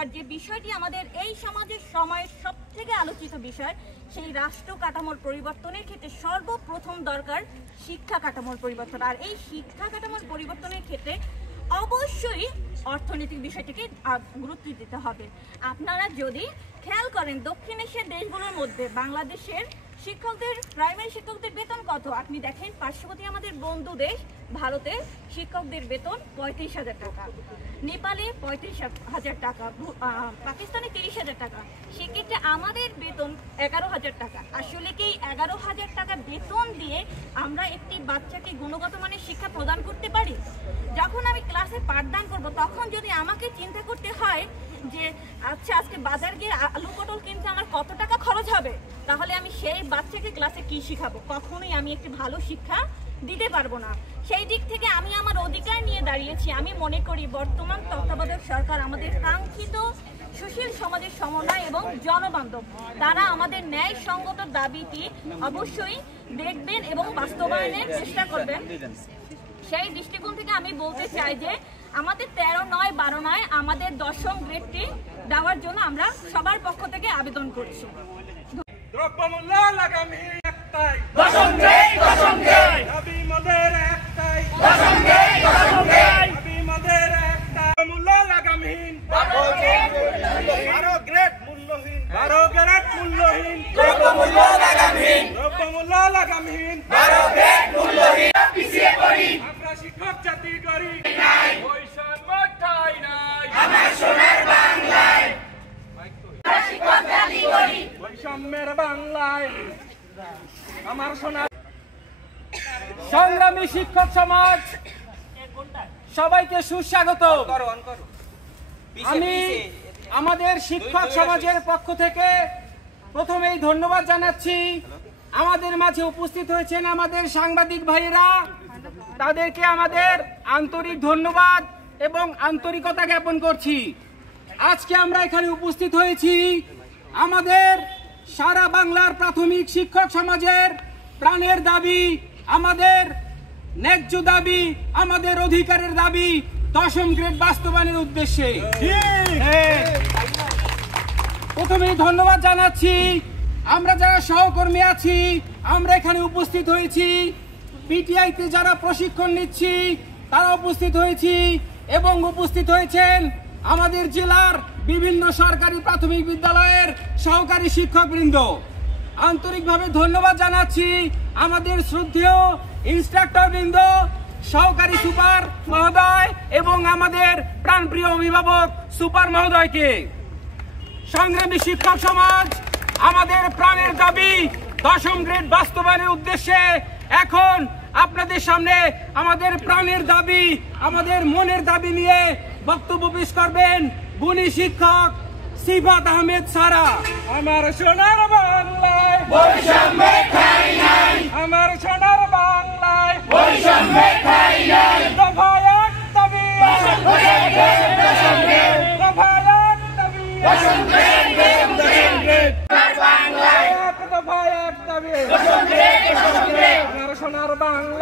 দরকার যে বিষয়টি আমাদের এই সমাজের সময়ের সবথেকে আলোচিত বিষয়, সেই রাষ্ট্র কাঠামোর পরিবর্তনের ক্ষেত্রে সর্বপ্রথম দরকার শিক্ষা কাঠামোর পরিবর্তন। আর এই শিক্ষা কাঠামোর পরিবর্তনের ক্ষেত্রে অবশ্যই অর্থনৈতিক বিষয়টিকে গুরুত্ব দিতে হবে। আপনারা যদি খেয়াল করেন দক্ষিণ এশিয়ার দেশগুলোর মধ্যে বাংলাদেশের শিক্ষকদের, প্রাইমারি শিক্ষকদের বেতন কত? আপনি দেখেন পার্শ্ববর্তী আমাদের বন্ধু দেশ ভারতে শিক্ষকদের বেতন 35,000 টাকা, নেপালে 35,000 টাকা, পাকিস্তানে 30,000 টাকা। সেক্ষেত্রে আমাদের বেতন 11,000 টাকা। আসলে কি 11,000 টাকা বেতন দিয়ে আমরা একটি বাচ্চাকে গুণগত মানের শিক্ষা প্রদান করতে পারি? যখন আমি ক্লাসে পাঠদান করব তখন যদি আমাকে চিন্তা করতে হয় যে আচ্ছা আজকে বাজার গিয়ে আলু পটল কিনতে আমার কত টাকা খরচ হবে, তাহলে আমি সেই বাচ্চাকে ক্লাসে কি শিখাবো? কখনোই আমি একটি ভালো শিক্ষা দিতে পারবো না। সেই দিক থেকে আমি আমার অধিকার নিয়ে দাঁড়িয়েছি। আমি মনে করি বর্তমান তত্ত্বাবধায়ক সরকার আমাদের কাঙ্ক্ষিত সুশীল সমাজের সমন্বয় এবং জনবান্ধব, তারা আমাদের ন্যায়সঙ্গত দাবিটি অবশ্যই দেখবেন এবং বাস্তবায়নের চেষ্টা করবেন। সেই দৃষ্টিকোণ থেকে আমি বলতে চাই যে আমাদের 13, 9, 12 নয়, আমাদের 10ম গ্রেডটি দেওয়ার জন্য আমরা সবার পক্ষ থেকে আবেদন করছি। দ্রব্যমূল্য লাগামহীন একটাই, দাবি মোদের একটাই, দাবি মোদের একটাই, মূল্য লাগামহীন, 12 গ্রেড মূল্যহীন, 12 গ্রেড মূল্যহীন, দ্রব্যমূল্য লাগামহীন, দ্রব্যমূল্য লাগামহীন, 12 গ্রেড মূল্যহীন। পিছিয়ে পড়ি আমরা শিক্ষক জাতি করি নাই, বৈষম্য ঠাই নাই আমার সোনার বাংলায়, শিক্ষক জাতি করি বৈষম্যের বাংলায় আমার সোনার। সংগ্রামী শিক্ষক সমাজ সবাইকে সুস্বাগত। আমি আমাদের শিক্ষক সমাজের পক্ষ থেকে প্রথমেই ধন্যবাদ জানাচ্ছি। আমাদের মাঝে উপস্থিত হয়েছেন আমাদের সাংবাদিক ভাইয়েরা, তাদেরকে আমাদের আন্তরিক ধন্যবাদ এবং আন্তরিকতা জ্ঞাপন করছি। আজকে আমরা এখানে উপস্থিত হয়েছি আমাদের সারা বাংলার প্রাথমিক শিক্ষক সমাজের প্রাণের দাবি, আমাদের ন্যায্য দাবি, আমাদের অধিকারের দাবি 10ম গ্রেড বাস্তবায়নের উদ্দেশ্যে। প্রথমেই ধন্যবাদ জানাচ্ছি আমরা যারা সহকর্মী আছি, আমরা এখানে উপস্থিত হয়েছি, পিটিআইতে যারা প্রশিক্ষণ নিচ্ছি তারা উপস্থিত হয়েছি এবং উপস্থিত হয়েছেন আমাদের জেলার বিভিন্ন সরকারি প্রাথমিক বিদ্যালয়ের সহকারী শিক্ষকবৃন্দ। আন্তরিকভাবে ধন্যবাদ জানাচ্ছি আমাদের শ্রদ্ধেয় ইন্সট্রাক্টর বৃন্দ, সহকারী সুপার মহোদয় এবং আমাদের প্রাণপ্রিয় অভিভাবক সুপার মহোদয়কে। সংগ্রামী শিক্ষক সমাজ আমাদের প্রাণের দাবি 10ম গ্রেড বাস্তবায়নের উদ্দেশ্যে এখন আপনাদের সামনে আমাদের প্রাণের দাবি, আমাদের মনের দাবি নিয়ে বক্তব্য পেশ করবেন গুণী শিক্ষক সিফাত আহমেদ সারা। আমার সোনার বাংলায় বৈষম্য ঠাই নাই, আমার সোনার বাংলায় বৈষম্য ঠাই নাই, দফায় এক দাবি, দফায় এক দাবি, বাংলায় এক দফায় এক দাবি, বৈষম্য আমার সোনার বাংলা